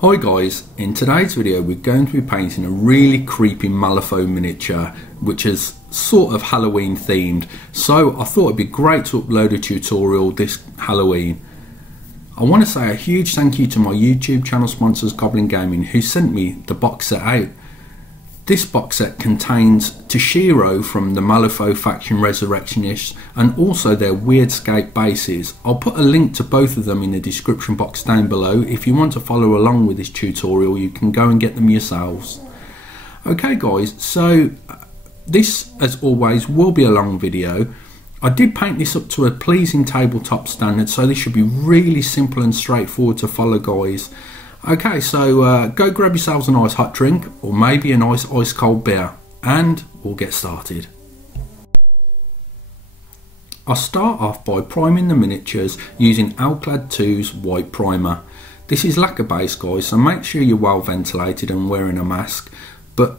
Hi guys, in today's video we're going to be painting a really creepy Malifaux miniature which is sort of Halloween themed, so I thought it'd be great to upload a tutorial this Halloween. I want to say a huge thank you to my YouTube channel sponsors Goblin Gaming who sent me the box set out. This box set contains Toshiro from the Malifaux faction Resurrectionists and also their Weirdscape bases. I'll put a link to both of them in the description box down below. If you want to follow along with this tutorial you can go and get them yourselves. Okay guys, so this as always will be a long video. I did paint this up to a pleasing tabletop standard, so this should be really simple and straightforward to follow guys. Okay, so go grab yourselves a nice hot drink or maybe a nice ice cold beer and we'll get started. I'll start off by priming the miniatures using Alclad 2's white primer. This is lacquer based guys, so make sure you're well ventilated and wearing a mask. But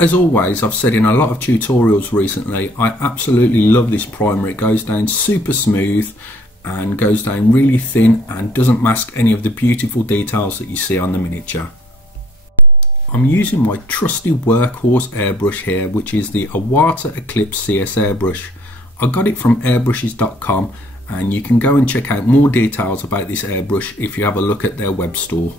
as always, I've said in a lot of tutorials recently, I absolutely love this primer. It goes down super smooth and goes down really thin and doesn't mask any of the beautiful details that you see on the miniature. I'm using my trusty workhorse airbrush here, which is the Iwata Eclipse CS airbrush. I got it from airbrushes.com and you can go and check out more details about this airbrush if you have a look at their web store.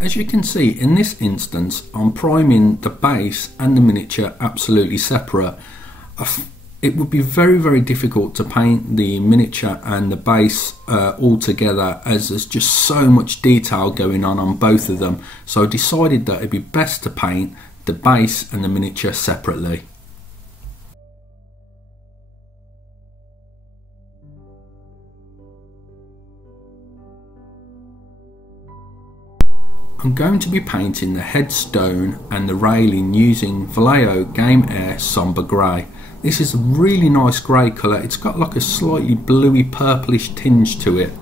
As you can see in this instance, I'm priming the base and the miniature absolutely separate. It would be very difficult to paint the miniature and the base all together as there's just so much detail going on both of them. So I decided that it'd be best to paint the base and the miniature separately. I'm going to be painting the headstone and the railing using Vallejo Game Air Somber Grey. This is a really nice grey colour. It's got like a slightly bluey purplish tinge to it.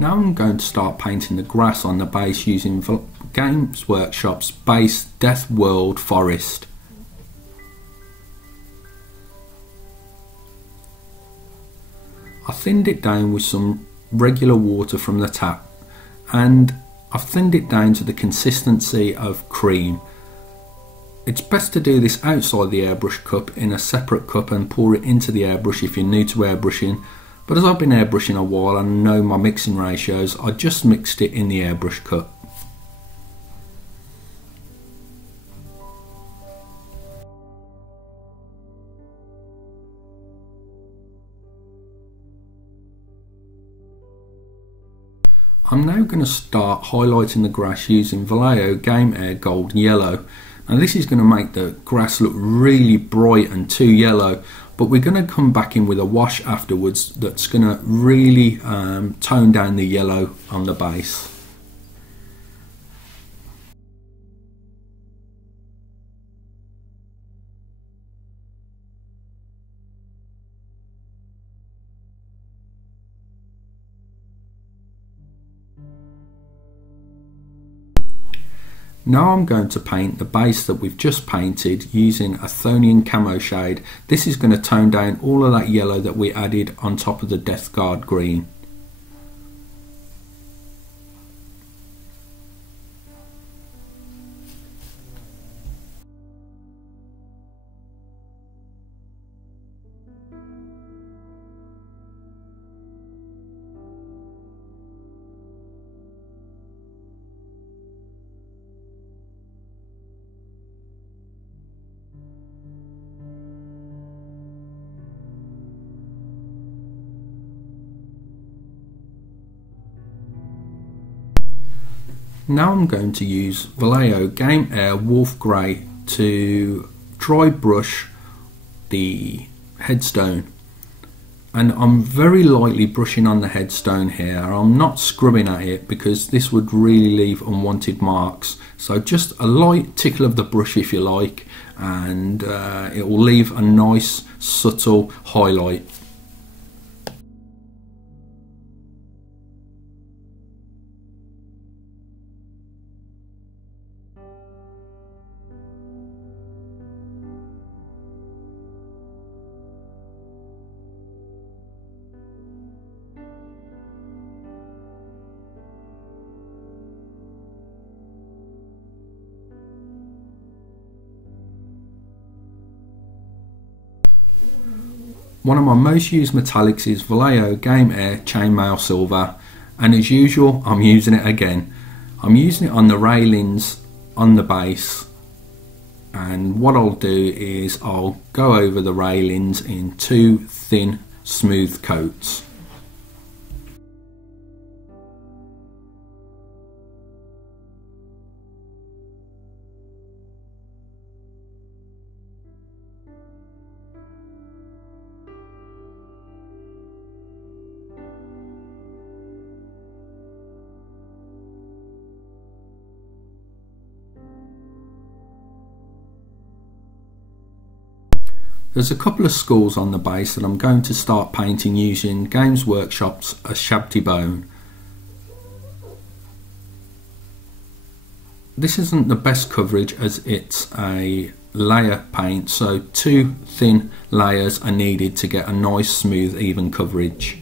Now I'm going to start painting the grass on the base using Games Workshop's base Death World Forest. I thinned it down with some regular water from the tap and I've thinned it down to the consistency of cream. It's best to do this outside the airbrush cup in a separate cup and pour it into the airbrush if you're new to airbrushing. But as I've been airbrushing a while and know my mixing ratios, I just mixed it in the airbrush cup. I'm now going to start highlighting the grass using Vallejo Game Air Gold Yellow. Now this is going to make the grass look really bright and too yellow, but we're going to come back in with a wash afterwards that's going to really tone down the yellow on the base. Now I'm going to paint the base that we've just painted using a Thonian camo shade. This is going to tone down all of that yellow that we added on top of the Death Guard green. Now I'm going to use Vallejo Game Air Wolf Grey to dry brush the headstone, and I'm very lightly brushing on the headstone here. I'm not scrubbing at it because this would really leave unwanted marks, so just a light tickle of the brush if you like, and it will leave a nice subtle highlight. One of my most used metallics is Vallejo Game Air Chainmail Silver, and as usual I'm using it again. I'm using it on the railings on the base, and what I'll do is I'll go over the railings in 2 thin smooth coats. There's a couple of skulls on the base that I'm going to start painting using Games Workshop's A Shabty Bone. This isn't the best coverage as it's a layer paint, so 2 thin layers are needed to get a nice smooth even coverage.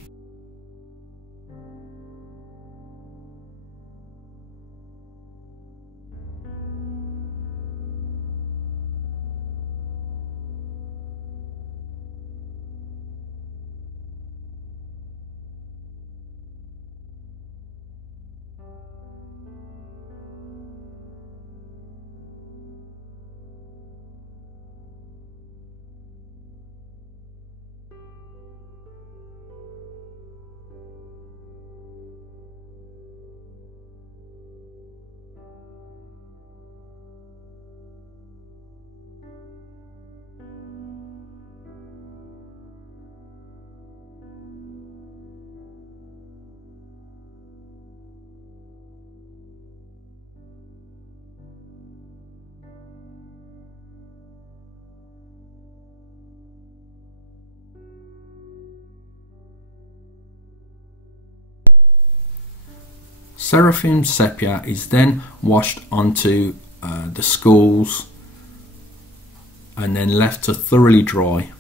Seraphim sepia is then washed onto the skulls and then left to thoroughly dry.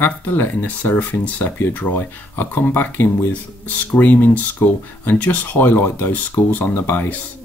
After letting the Seraphim sepia dry, I come back in with Screaming Skull and just highlight those skulls on the base.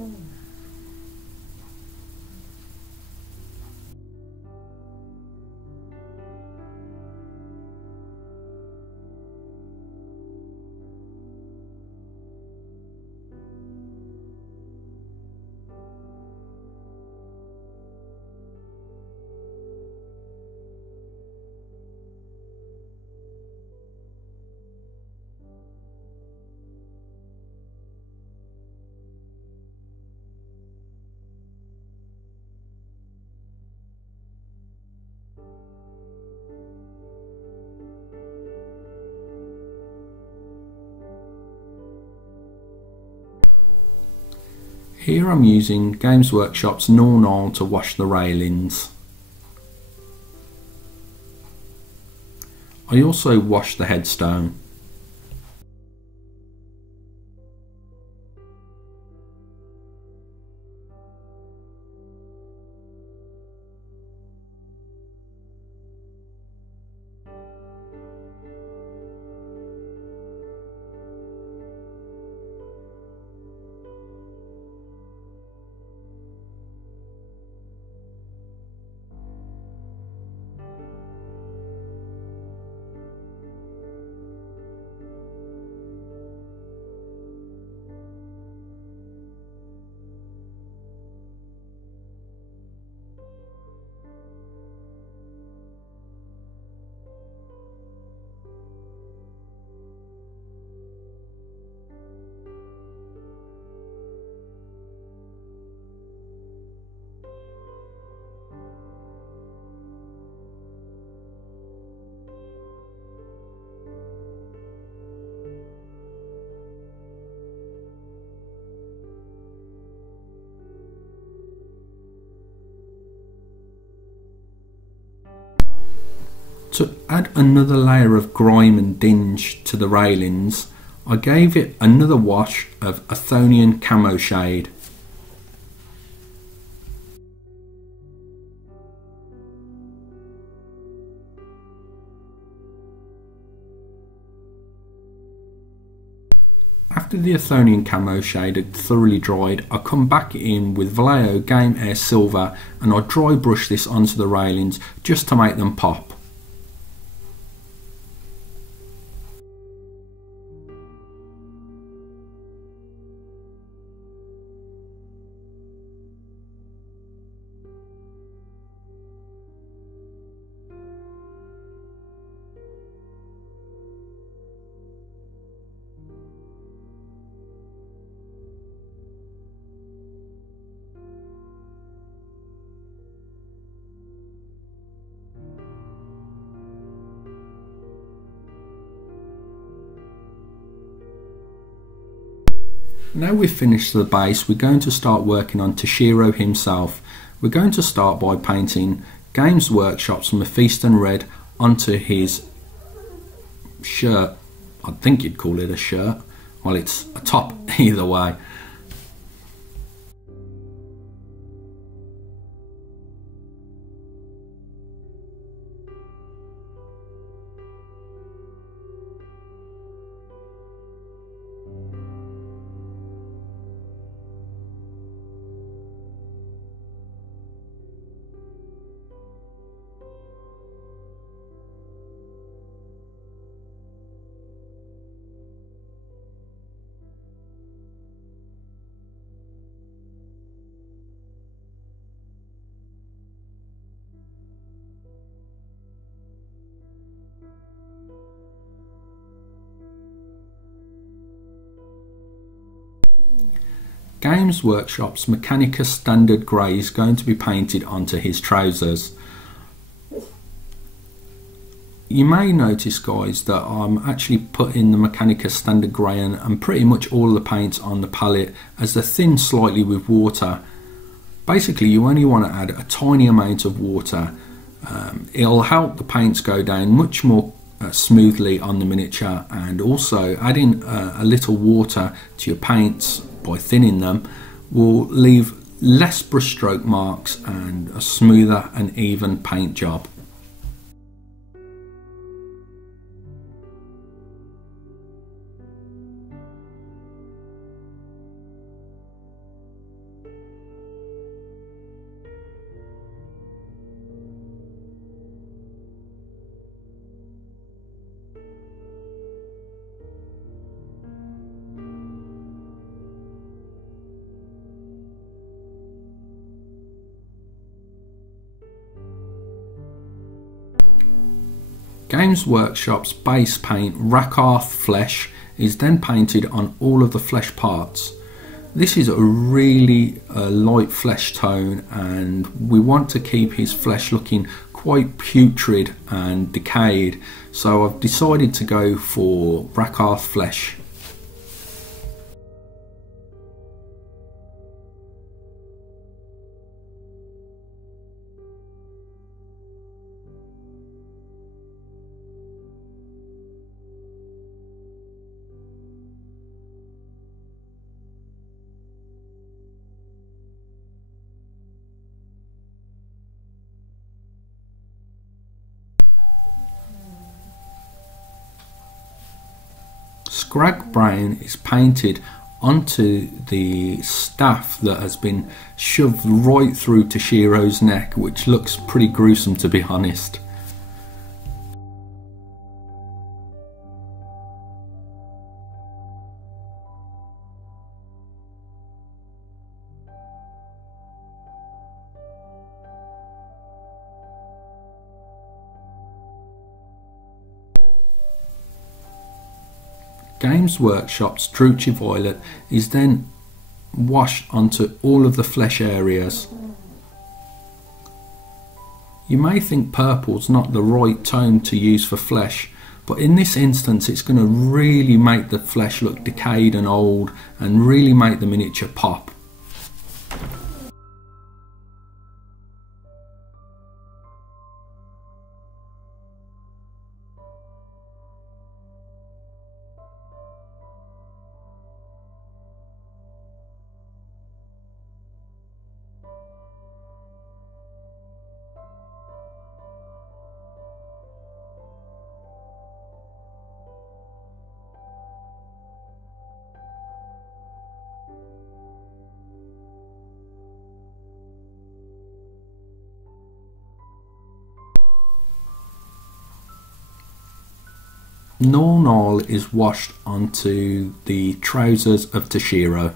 Here I'm using Games Workshop's Null to wash the railings. I also wash the headstone. To add another layer of grime and dinge to the railings, I gave it another wash of Athonian camo shade. After the Athonian camo shade had thoroughly dried, I come back in with Vallejo Game Air Silver and I dry brush this onto the railings just to make them pop. Now we've finished the base, we're going to start working on Toshiro himself. We're going to start by painting Games Workshop's Mephisto Red onto his shirt. I think you'd call it a shirt. Well, it's a top either way. Games Workshop's Mechanica Standard Grey is going to be painted onto his trousers. You may notice, guys, that I'm actually putting the Mechanica Standard Grey and pretty much all the paints on the palette as they're thin slightly with water. Basically, you only want to add a tiny amount of water. It'll help the paints go down much more smoothly on the miniature, and also adding a little water to your paints by thinning them will leave less brushstroke marks and a smoother and even paint job. Games Workshop's base paint Rakarth Flesh is then painted on all of the flesh parts. This is a really light flesh tone, and we want to keep his flesh looking quite putrid and decayed, so I've decided to go for Rakarth Flesh. Scrag Brown is painted onto the staff that has been shoved right through Toshiro's neck, which looks pretty gruesome, to be honest. Games Workshop's Drucci Violet is then washed onto all of the flesh areas. You may think purple's not the right tone to use for flesh, but in this instance it's going to really make the flesh look decayed and old and really make the miniature pop. Nornal is washed onto the trousers of Toshiro.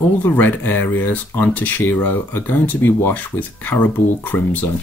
All the red areas on Toshiro are going to be washed with Caribou Crimson.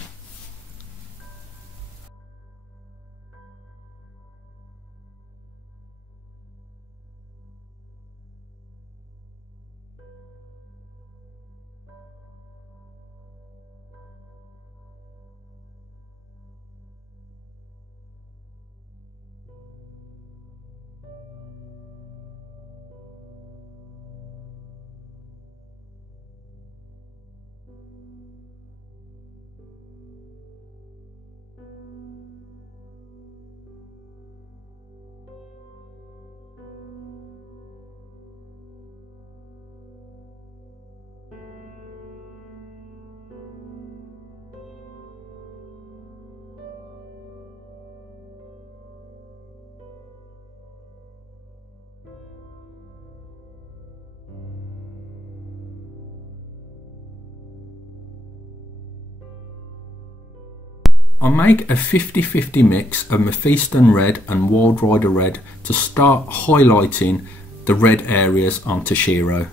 I make a 50-50 mix of Mephiston Red and Wild Rider Red to start highlighting the red areas on Toshiro.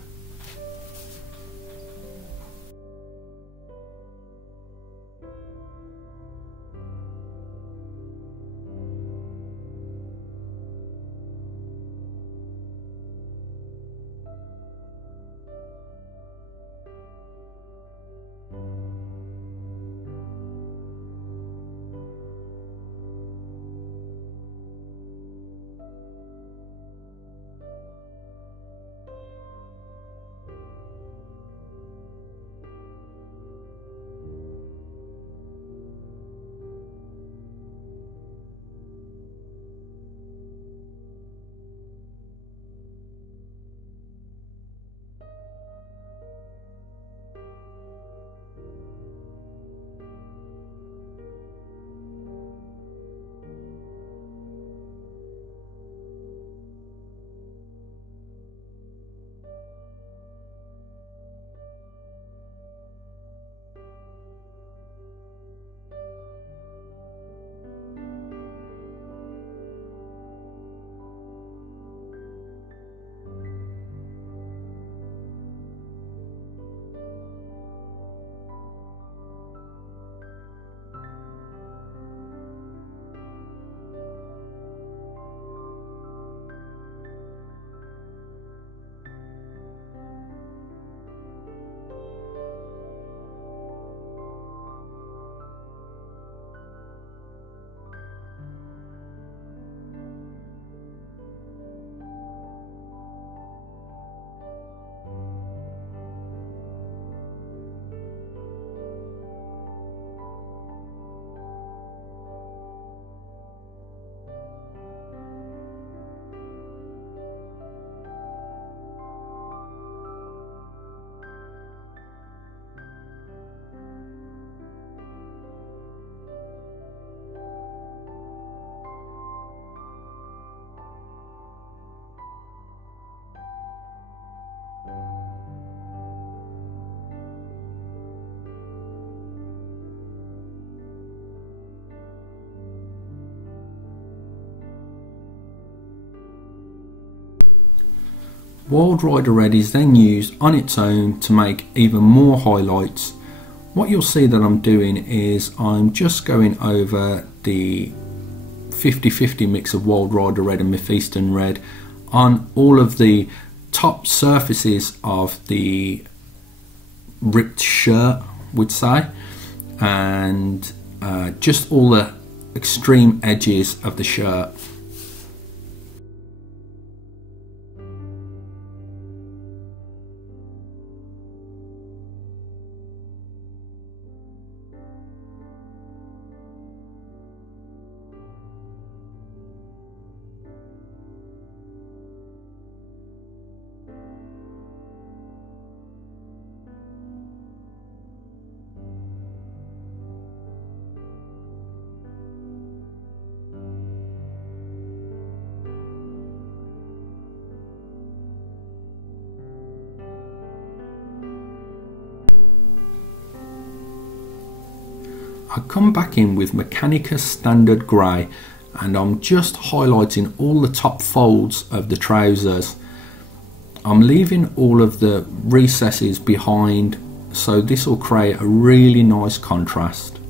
Wild Rider Red is then used on its own to make even more highlights. What you'll see that I'm doing is I'm just going over the 50-50 mix of Wild Rider Red and Mephiston Red on all of the top surfaces of the ripped shirt, would say. and just all the extreme edges of the shirt. I come back in with Mechanica Standard Grey, and I'm just highlighting all the top folds of the trousers. I'm leaving all of the recesses behind, so this will create a really nice contrast.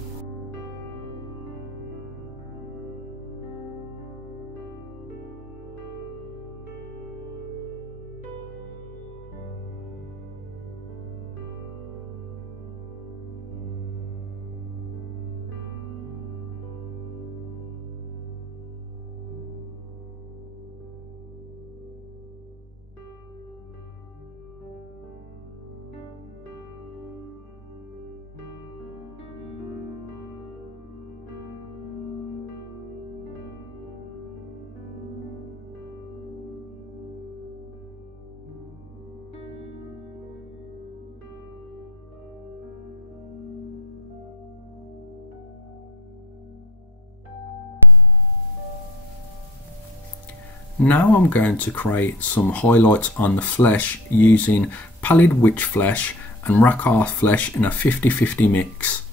Now I'm going to create some highlights on the flesh using pallid witch flesh and rakarth flesh in a 50-50 mix.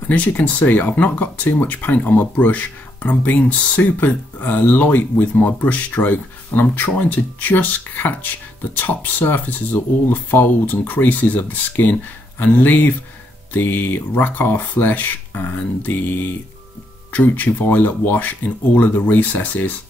And as you can see, I've not got too much paint on my brush, and I'm being super light with my brush stroke, and I'm trying to just catch the top surfaces of all the folds and creases of the skin and leave the rakarth flesh and the Drucci violet wash in all of the recesses.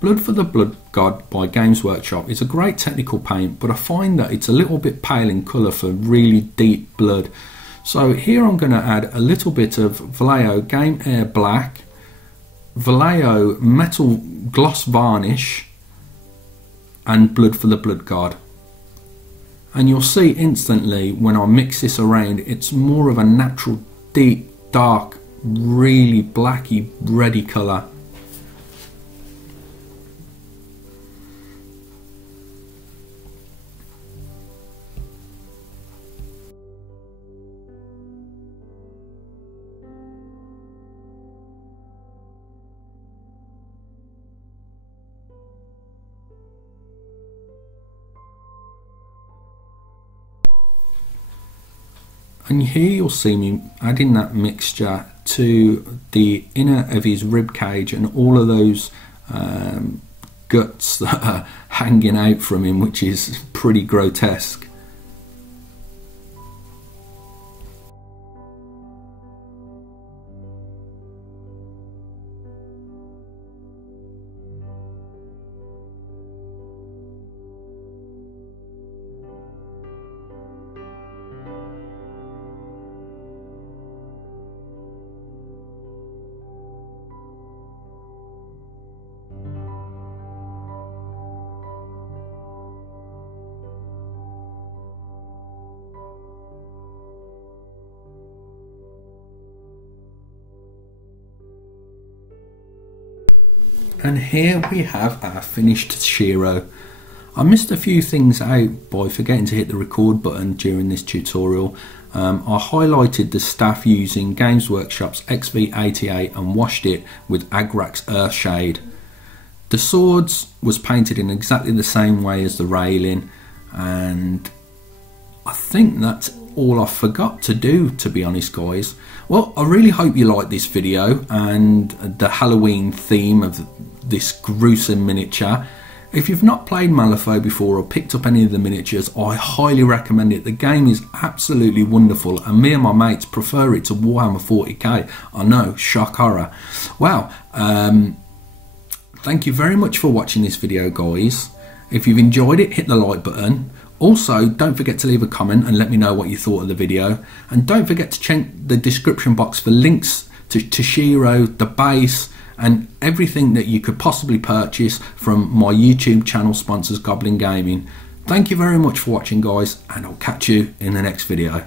Blood for the Blood God by Games Workshop is a great technical paint, but I find that it's a little bit pale in colour for really deep blood. So here I'm going to add a little bit of Vallejo Game Air Black Vallejo metal gloss varnish and blood for the blood god. And you'll see instantly when I mix this around, it's more of a natural, deep, dark, really blacky, reddy colour. And here you'll see me adding that mixture to the inner of his rib cage and all of those guts that are hanging out from him, which is pretty grotesque. And here we have our finished Shiro. I missed a few things out by forgetting to hit the record button during this tutorial. I highlighted the staff using Games Workshop's XV88 and washed it with Agrak's Earthshade. The swords was painted in exactly the same way as the railing, and I think that's all I forgot to do, to be honest guys. Well, I really hope you like this video and the Halloween theme of this gruesome miniature. If you've not played Malifaux before or picked up any of the miniatures, I highly recommend it. The game is absolutely wonderful, and me and my mates prefer it to Warhammer 40k. I know, shock horror. Wow, thank you very much for watching this video guys. If you've enjoyed it, hit the like button. Also, don't forget to leave a comment and let me know what you thought of the video. And don't forget to check the description box for links to Shiro, the base, and everything that you could possibly purchase from my YouTube channel sponsors, Goblin Gaming. Thank you very much for watching guys, and I'll catch you in the next video.